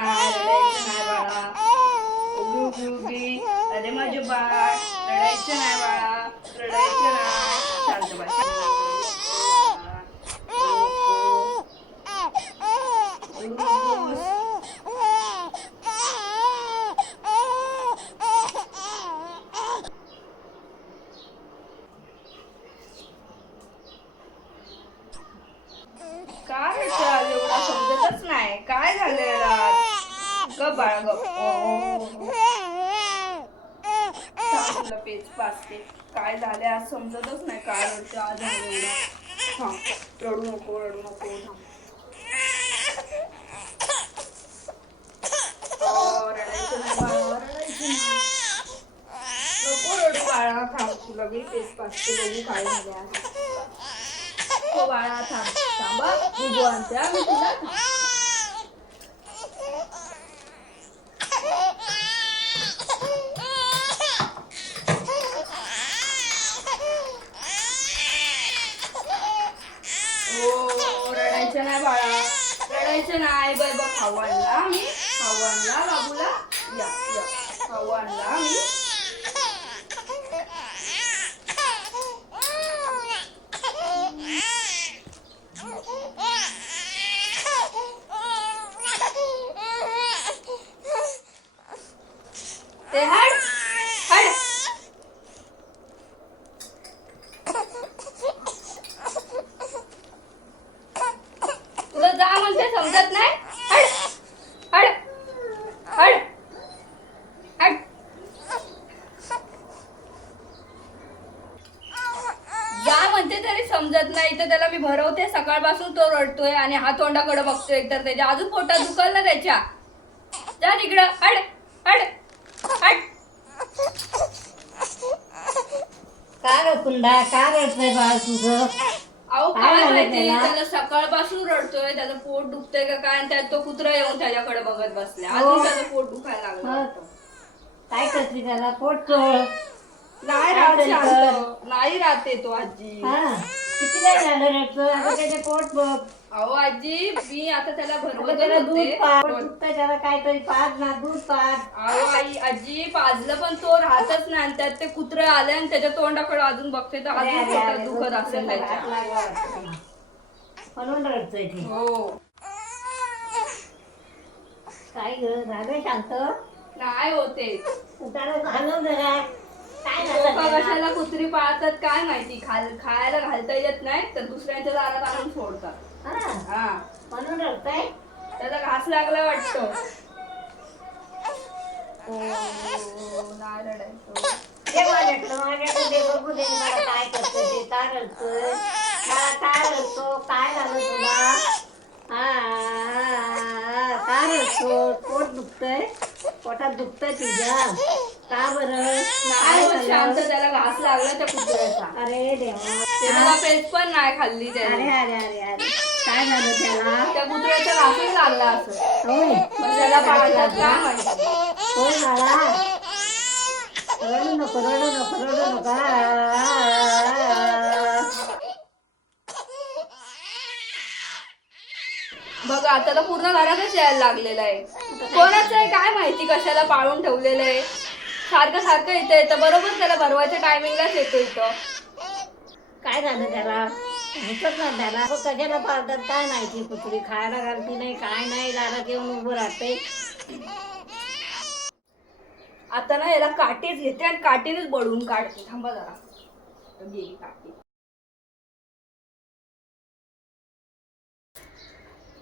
नाही बाळा उगी उगी अरे माझे बाळ रडायचं नाही. बाळा रडायचं नाही शांत बाळ काय रडते एवढा समजतच नाही काय झालं ग बाळा ग पेज पाचते काय झाले आज समजतच नाही काय होतं आज झालं हा रडू नको रडू नको थांब. अं, रडायचं बाळा, थांब तुला मी पेज पाचते बघू काय झाले आज. हो बाळा थांब थांबा उभं आणते मी तुला हो रडायचं नाही बाळा रडायचं नाही बाय बघ खाऊ आणला मी खाऊ आणला बाबूला. या या खाऊ आणला मी ते हड हड तुला जा म्हणते समजत नाही हड हड हड हड जा म्हणते तरी समजत नाही तर त्याला मी भरवते. सकाळपासून तो रडतोय आणि हा तोंडाकडे बघतोय एकतर त्याच्या. अजून पोटात दुखल ना त्याच्या. जा तिकडं. हड हड हड का ग कुंडा? का रडतंय बाळ तुझं? अहो काय काय झालं माहिती? त्याला? त्याला सकाळपासून रडतोय त्याचं पोट दुखतंय का काय? आणि त्यात तो कुत्रा येऊन त्याच्याकडे बघत बसला हो. अजून त्याचं पोट दुखायला लागलं? वाटतं. काय करते त्याला? पोट चोळ. नाही काय राहत शांत. नाही राहते तो आजी. हा. किती नाही झालं रडतो? आता त्याचे पोट बघ. अहो आजी मी आता त्याला अगं भरवत त्याला दूध होते त्याला काहीतरी पाज ना दूध पाज अहो आई आजी पाजलं पण तो राहतच नाही आणि त्यात ते कुत्रे आले आणि त्याच्या तोंडाकडे अजून बघते तर अरे, अजून अरे, पोटात अरे, दुखत असेल हात त्याच्या. लागला वाटतं. त्याला. म्हणून रडतोय ते. हो. काय ग झालं शांत? नाही होते. त्याला झालं जरा. काय? कशाला कुत्री पाळतात काय माहिती? खाल खायला घालता येत नाही तर दुसऱ्यांच्या दारात आणून सोडतात. हा, हा. म्हणून रडतंय? त्याला घास लागला वाटतो. ओ, नाही रडायचं. दे माझ्याकडं माझ्याकडे दे बघू दे मला काय ते. का रडतोय? मला काय रडतो? काय झालं तुला? हा हा, का रडतो? पोट दुखतंय? पोटात दुखतंय तुझ्या? का बरं? काय शांत झालं? त्याला घास लागला त्या कुत्र्याचा. अरे देवा. ते मला पेज पण नाही खाल्ली अरे त्याने. अरे अरे अरे काय झालं त्याला? त्या कुत्र्याचा घासच लागला असं. होय. पण त्याला पाळतात काय माहिती होय मला रडू नको रडू नको रडू नको. बघा आता तर पूर्ण घरातच यायला लागलेलं आहे. कोणाचं आहे? काय माहिती कशाला पाळून ठेवलेलं आहे? सारखं सारखं इथं येतं बरोबर त्याला भरवायच्या टायमिंगलाच येतो इथं. काय झालं त्याला? होतच ना त्याला. तो कशाला पाळतात? काय माहिती कुत्री? खायला घालती नाही काय नाही दारात येऊन उभं राहते आता ना याला काटेच घेते आणि काटेनेच बडवून काढते. थांबा जरा. गेली काठी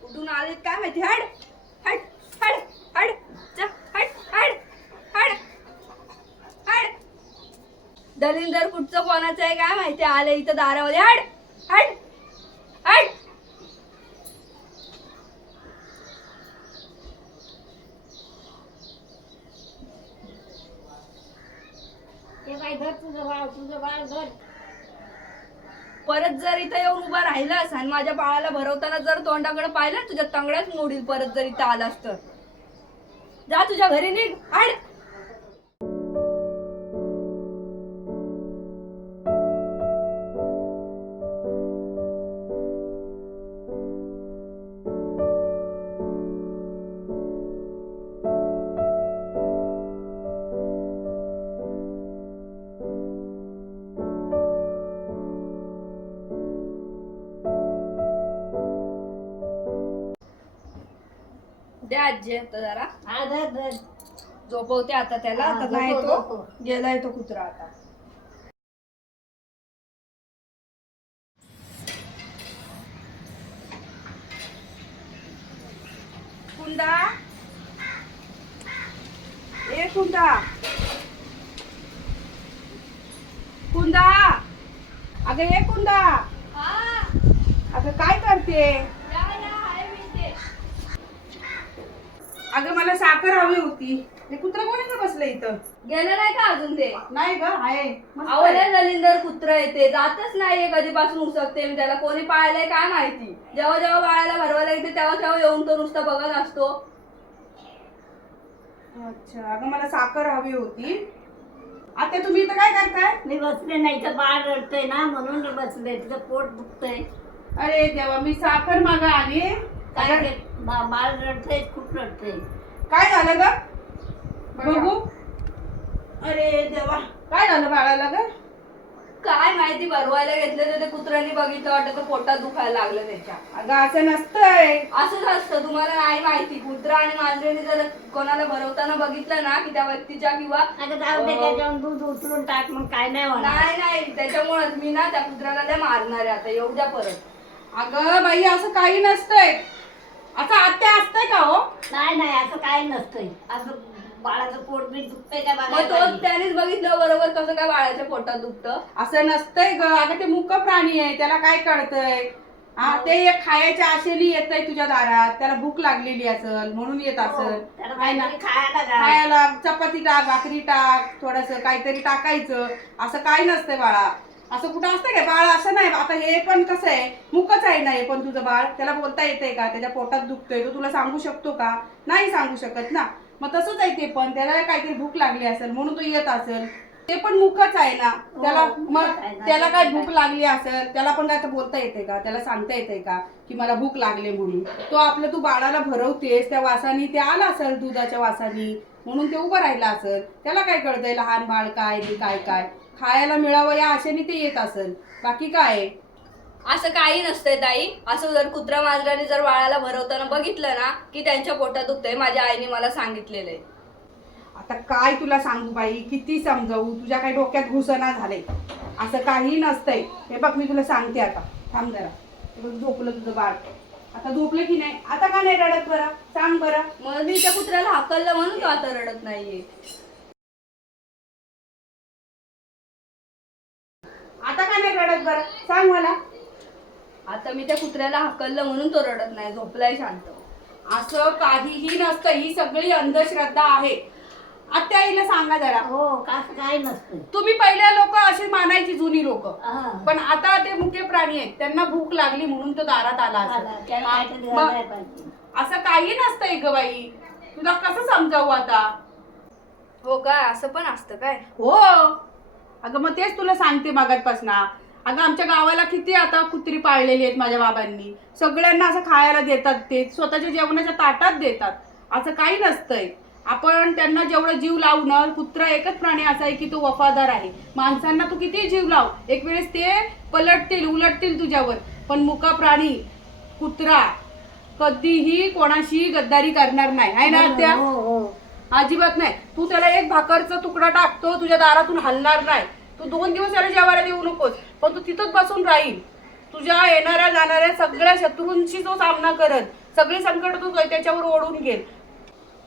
कुठून आले काय माहिती? हड हड हड जा, हड हड हड हड दलिंदर आहे काय माहिती आले इथं दारामध्ये. हड हड हड ते बाई धर तुझं बाळ तुझं बाळ धर. परत जर इथं येऊन उभा राहिलास आणि माझ्या बाळाला भरवताना जर तोंडाकडे पाहिलं तुझ्या तंगड्याच मोडील परत जर इथं आलास तर. जा तुझ्या घरी निघ. आड आजी आता जरा. हा झोपवते आता त्याला. हा, आता नाही झोपव, तो. झोपव. गेलाय तो कुत्रा आता. कुंदा? ए कुंदा. कुंदा? अगं ये कुंदा. अगं काय करते? हवी होती. हे कुत्रा कोणाचं बसलं इथं? गेलं नाही का अजून ते? नाही ग आहे. मस्त आहे. आवडलं दलिंदर कुत्र येते जातच नाहीये कधीपासून उसकते मी त्याला. कोणी पाळलंय काय माहिती? जेव्हा जेव्हा बाळाला भरवायला येते तेव्हा तेव्हा येऊन तो नुसता बघत असतो. अच्छा अगं मला साखर हवी होती. आता तुम्ही इथं काय करताय? मी बसले नाही तर बाळ रडतंय ना म्हणून मी बसले तिचं पोट दुखतंय. अरे देवा मी साखर मागा आली. काय ते बा- बाळ रडतंय खूप रडतंय. काय झालं ग? बघू. अरे देवा. काय झालं बाळाला ग? काय माहिती भरवायला घेतलं तर ते कुत्र्यांनी बघितलं वाटतं तर पोटात दुखायला लागलं त्याच्या. अगं असं नसतंय. असंच असतं तुम्हाला नाही माहिती. कुत्रा आणि मांजरीने जर कोणाला भरवताना बघितलं ना की त्या व्यक्तीच्या किंवा जाऊ दे दूध उचलून टाक मग काय नाही होणार. नाही नाही. त्याच्यामुळेच मी ना त्या कुत्र्याला लय मारणार आहे आता. येऊ द्या परत. अगं बाई असं काही नसतंय. असं आत्या असतंय का हो? नाही नाही असं काही नसतंय. असं बाळाचं पोट बी दुखतंय का मग तो. त्यानेच बघितलं बरोबर कसं काय बाळाच्या पोटात दुखतं? असं नसतंय ग. अगं ते मुक प्राणी आहे. त्याला काय कळतंय? हा ते एक खायच्या आशेने येतंय तुझ्या दारात. त्याला भूक लागलेली असल म्हणून येत हो, असल. त्याला आहे ना? काहीतरी खायला घाल. खायला चपाती टाक भाकरी टाक थोडस काहीतरी टाकायचं. असं काय नसतंय बाळा. असं कुठं असतं काय? बाळ असं नाही. आता हे पण कसं आहे मुकच आहे ना हे पण तुझं बाळ. त्याला बोलता येतंय का? त्याच्या पोटात दुखतोय. तो तुला सांगू शकतो का? नाही सांगू शकत ना. मग तसंच आहे ते पण. त्याला काहीतरी भूक लागली असेल म्हणून तो येत असेल. ते पण मुकच आहे ना. त्याला मुकच मग. त्याला काय भूक लागली असेल त्याला पण काय तर बोलता येते का? त्याला सांगता येते का की मला भूक लागले म्हणून? तो आपलं तू बाळाला भरवतेस त्या वासानी ते आला असेल दुधाच्या वासानी. म्हणून ते उभं राहिलं असेल. त्याला काय कळतंय लहान बाळ काय ते काय काय? खायला मिळावं या आशेने ते येत असेल. बाकी काय? आहे? असं काही नसतंय ताई. असं जर कुत्रा मांजराने जर बाळाला भरवताना बघितलं ना की त्यांच्या पोटात दुखतंय माझ्या आईने मला सांगितलेलं आहे आता काय तुला सांगू बाई? किती समजावू? तुझ्या काही डोक्यात घुसना झाले. असं काही नसतंय. हे बघ मी तुला सांगते आता. थांब जरा. हे बघ झोपलं तुझं बाळ. आता झोपलं की नाही? आता का नाही रडत बरं? सांग बरं. मग मी त्या कुत्र्याला हाकललं म्हणून तो आता रडत नाहीये. आता का नाही रडत बरं? सांग मला. आता मी त्या कुत्र्याला हाकललं म्हणून तो रडत नाही झोपलाय शांत. असं काहीही नसतं. ही सगळी अंधश्रद्धा आहे. आत्या आईला सांगा जरा. हो असं काही नसतंय तुम्ही पहिल्या लोक अशी मानायची जुनी लोक. हा. पण आता ते मुख्य प्राणी आहेत. त्यांना भूक लागली म्हणून तो दारात आला आला, असेल. त्याला काहीतरी मग घालायला पाहिजे. असं काही नसतंय ग बाई. तुला कसं समजावू आता? हो काय असं पण असतं काय? हो. अगं मग तेच तुला सांगते मागातपासून अगं आमच्या गावाला किती आता कुत्री पाळलेली आहेत माझ्या बाबांनी. सगळ्यांना असं खायला देतात ते. स्वतःच्या जेवणाच्या ताटात देतात. असं काही नसतंय. आपण त्यांना जेवढं जीव लावू ना कुत्रा एकच प्राणी असा आहे की तो वफादार आहे. माणसांना तू किती जीव लाव. एक वेळेस ते पलटतील उलटतील तुझ्यावर. पण मुका प्राणी कुत्रा कधीही कोणाशी गद्दारी करणार नाही. आहे ना त्या हो हो अजिबात नाही. तू त्याला एक भाकरचा तुकडा टाकतो तुझ्या दारातून हलणार नाही. तू दोन दिवस त्याला जेवायला देऊ नकोस पण तू तिथंच बसून राहील. तुझ्या येणाऱ्या जाणाऱ्या सगळ्या शत्रूंशी तो सामना करत सगळे संकट तू त्याच्यावर ओढून घेल.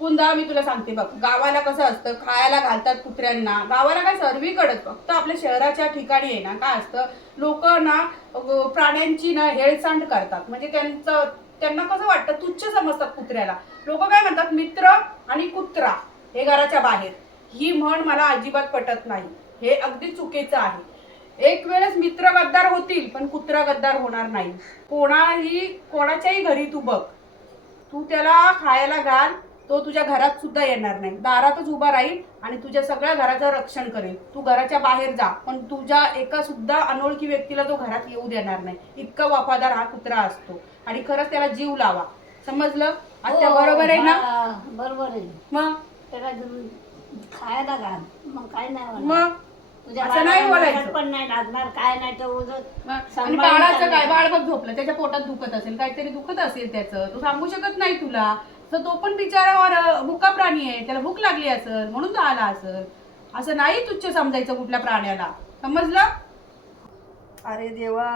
पुन्हा मी तुला सांगते बघ. गावाला कसं असतं खायला घालतात कुत्र्यांना. गावाला काय सर्वीकडे फक्त आपल्या शहराच्या ठिकाणी आहे ना काय असतं लोक ना प्राण्यांची ना हेळसांड करतात. म्हणजे त्यांचं त्यांना कसं वाटतं तुच्छ समजतात कुत्र्याला. लोक काय म्हणतात मित्र आणि कुत्रा हे घराच्या बाहेर. ही म्हण मला अजिबात पटत नाही. हे अगदी चुकीचं आहे. एक वेळेस मित्र गद्दार होतील पण कुत्रा गद्दार होणार नाही. कोणाही कोणाच्याही घरी तू बघ. तू त्याला खायला घाल तो तुझ्या घरात सुद्धा येणार नाही. दारातच उभा राहील आणि तुझ्या सगळ्या घराचं रक्षण करेल. तू घराच्या बाहेर जा पण तुझ्या एका सुद्धा अनोळखी व्यक्तीला तो घरात येऊ देणार नाही. इतका वफादार हा कुत्रा असतो. आणि खरंच त्याला जीव लावा. समजलं? आता हो, बरोबर आहे ना? बरोबर आहे. मग? त्याला खायला घाल मग काय नाही होणार. मग? तुझ्या असं नाही बाळाला बोलायचं. रडत पण नाही लागणार काय नाही तर आणि बाळाचं काय. बाळ बघ झोपलं त्याच्या पोटात दुखत असेल काहीतरी दुखत असेल त्याचं. तू सांगू शकत नाही तुला. तर तो पण बिचारा और भुका प्राणी आहे. त्याला भूक लागली असेल म्हणून तो आला असेल. असं नाही तुच्छ समजायचं कुठल्या प्राण्याला. समजलं? अरे देवा.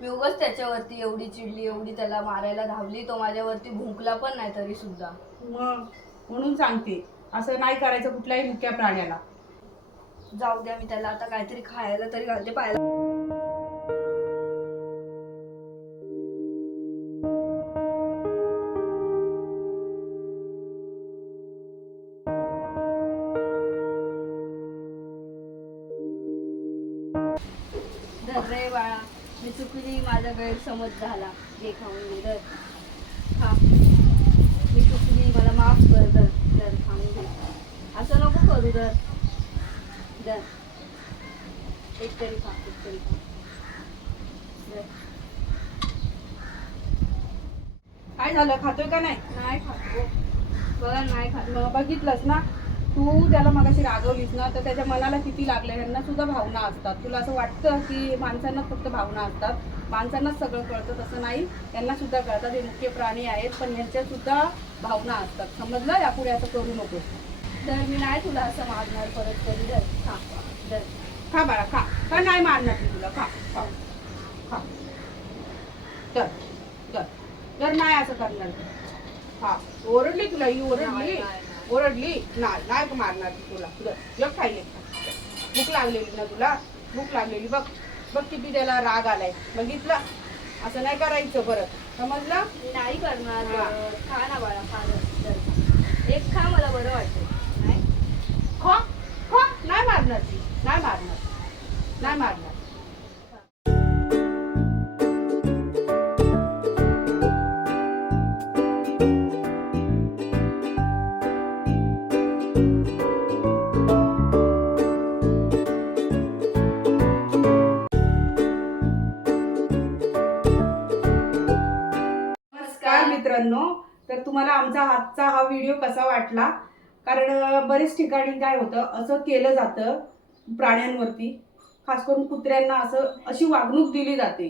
मी उगाच त्याच्यावरती एवढी चिडली एवढी त्याला मारायला धावली तो माझ्यावरती भुंकला पण नाही तरी सुद्धा. मग म्हणून सांगते. असं नाही करायचं कुठल्याही मुक्या प्राण्याला. जाऊ द्या मी त्याला आता काहीतरी खायला तरी घालते पाहायला रे बाळा मी चुकली माझा गैरसमज झाला. घे खाऊन घे धर खा. मी चुकली मला माफ कर धर धर खाऊन घे. असं नको करू धर धर एक तरी खा एक तरी खा. काय झालं? खातोय का नाही? नाही खातो. बघा नाही खात. मग बघितलंस ना? तू त्याला मगाशी रागवलीस ना तर त्याच्या मनाला किती लागल्या ह्यांना सुद्धा भावना असतात. तुला असं वाटतं की माणसांना फक्त भावना असतात. माणसांनाच सगळं कळतं तसं नाही. त्यांना सुद्धा कळतात हे मुख्य प्राणी आहेत पण ह्यांच्या सुद्धा भावना असतात. समजलं? यापुढे असं करू नको. तर मी नाही तुला असं मारणार परत कधी धर खा धर खा बाळा खा. का नाही मारणार मी तुला? खा खा खा. तर नाही असं करणार. हा ओरडली तुला ही ओरडली. ओरडली नाही नाही मारणार ती तुला. तुला जग खायले. भूक लागलेली ना तुला? भूक लागलेली बघ. बघ किती त्याला राग आलाय. बघितलं? असं नाही करायचं परत समजलं नाही करणार. खा ना बाळा धर. एक खा मला बरं वाटतं नाही? खा खा. नाही मारणार ती. नाही मारणार. नाही मारणार. तुम्हाला आमचा आजचा हा व्हिडिओ कसा वाटला? कारण बरेच ठिकाणी काय होतं असं केलं जातं प्राण्यांवरती. खास करून कुत्र्यांना असं अशी वागणूक दिली जाते.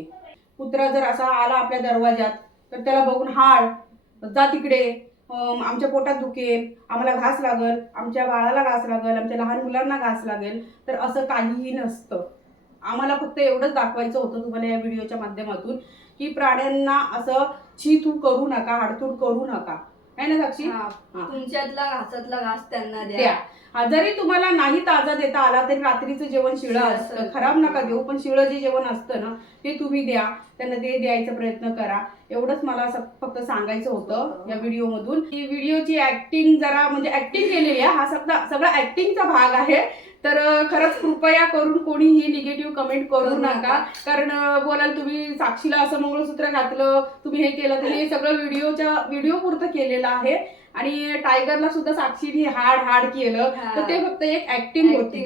कुत्रा जर असा आला आपल्या दरवाज्यात तर त्याला बघून हाड जा तिकडे आमच्या पोटात दुखेल आम्हाला घास लागल आमच्या बाळाला घास लागल आमच्या लहान मुलांना घास लागेल तर असं काहीही नसतं. आम्हाला फक्त एवढंच दाखवायचं होतं तुम्हाला या व्हिडिओच्या माध्यमातून की प्राण्यांना असं छी तू करू नका हाडतूड करू नका. आहे ना साक्षी? हा. हा. तुमच्यातला घासातला घास त्यांना द्या. द्या. जरी तुम्हाला नाही ताजा देता आला तरी रात्रीचं जेवण शिळं शिळं असतं. असतं. खराब नका देऊ पण शिळं जे जेवण असतं ना ते तुम्ही द्या. त्यांना ते द्यायचा प्रयत्न करा. एवढंच मला फक्त सांगायचं होतं या व्हिडिओ मधून की व्हिडिओची ऍक्टिंग जरा म्हणजे ऍक्टिंग केलेली आहे. हा सगळा सगळा ऍक्टिंगचा भाग आहे. तर खरंच कृपया करून कोणीही निगेटिव्ह कमेंट करू नका. कारण बोलाल तुम्ही साक्षीला असं मंगळसूत्र घातलं तुम्ही हे केलं तर हे सगळं व्हिडिओच्या व्हिडिओ पुरतं केलेलं आहे आणि टायगरला सुद्धा साक्षीने हाड हाड केलं. तर ते फक्त एक ऍक्टिंग होती.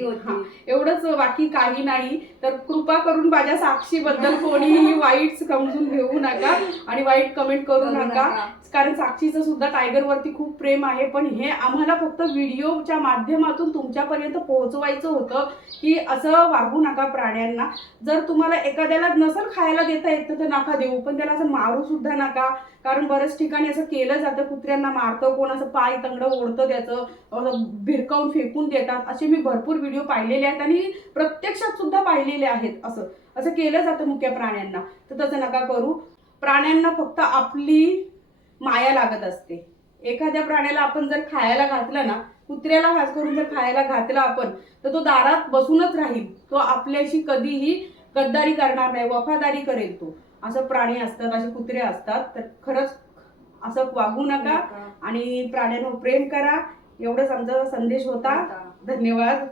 एवढंच बाकी काही नाही तर कृपा करून माझ्या साक्षीबद्दल कोणीही वाईट समजून घेऊ नका आणि वाईट कमेंट करू नका. कारण साक्षीचं सुद्धा टायगर वरती खूप प्रेम आहे. पण हे आम्हाला फक्त व्हिडिओच्या माध्यमातून तुमच्यापर्यंत पोहोचवायचं होतं की असं वागू नका प्राण्यांना. जर तुम्हाला एखाद्याला नसल खायला देता येतं तर नका देऊ. पण त्याला असं मारू सुद्धा नका. कारण बऱ्याच ठिकाणी असं केलं जातं कुत्र्यांना मारतं कोण असं पाय तंगडं ओढतं त्याचं असं भिरकावून फेकून देतात. असे मी भरपूर व्हिडिओ पाहिलेले आहेत आणि प्रत्यक्षात सुद्धा पाहिलेले आहेत असं. असं केलं जातं मुख्य प्राण्यांना. तर तसं नका करू. प्राण्यांना फक्त आपली माया लागत असते. एखाद्या प्राण्याला आपण जर खायला घातलं ना कुत्र्याला खास करून जर खायला घातलं आपण तर तो दारात बसूनच राहील. तो आपल्याशी कधीही गद्दारी करणार नाही वफादारी करेल तो. असं प्राणी असतात असे कुत्रे असतात तर खरंच असं वागू नका आणि प्राण्यांवर प्रेम करा. एवढंच आमचा संदेश होता. धन्यवाद.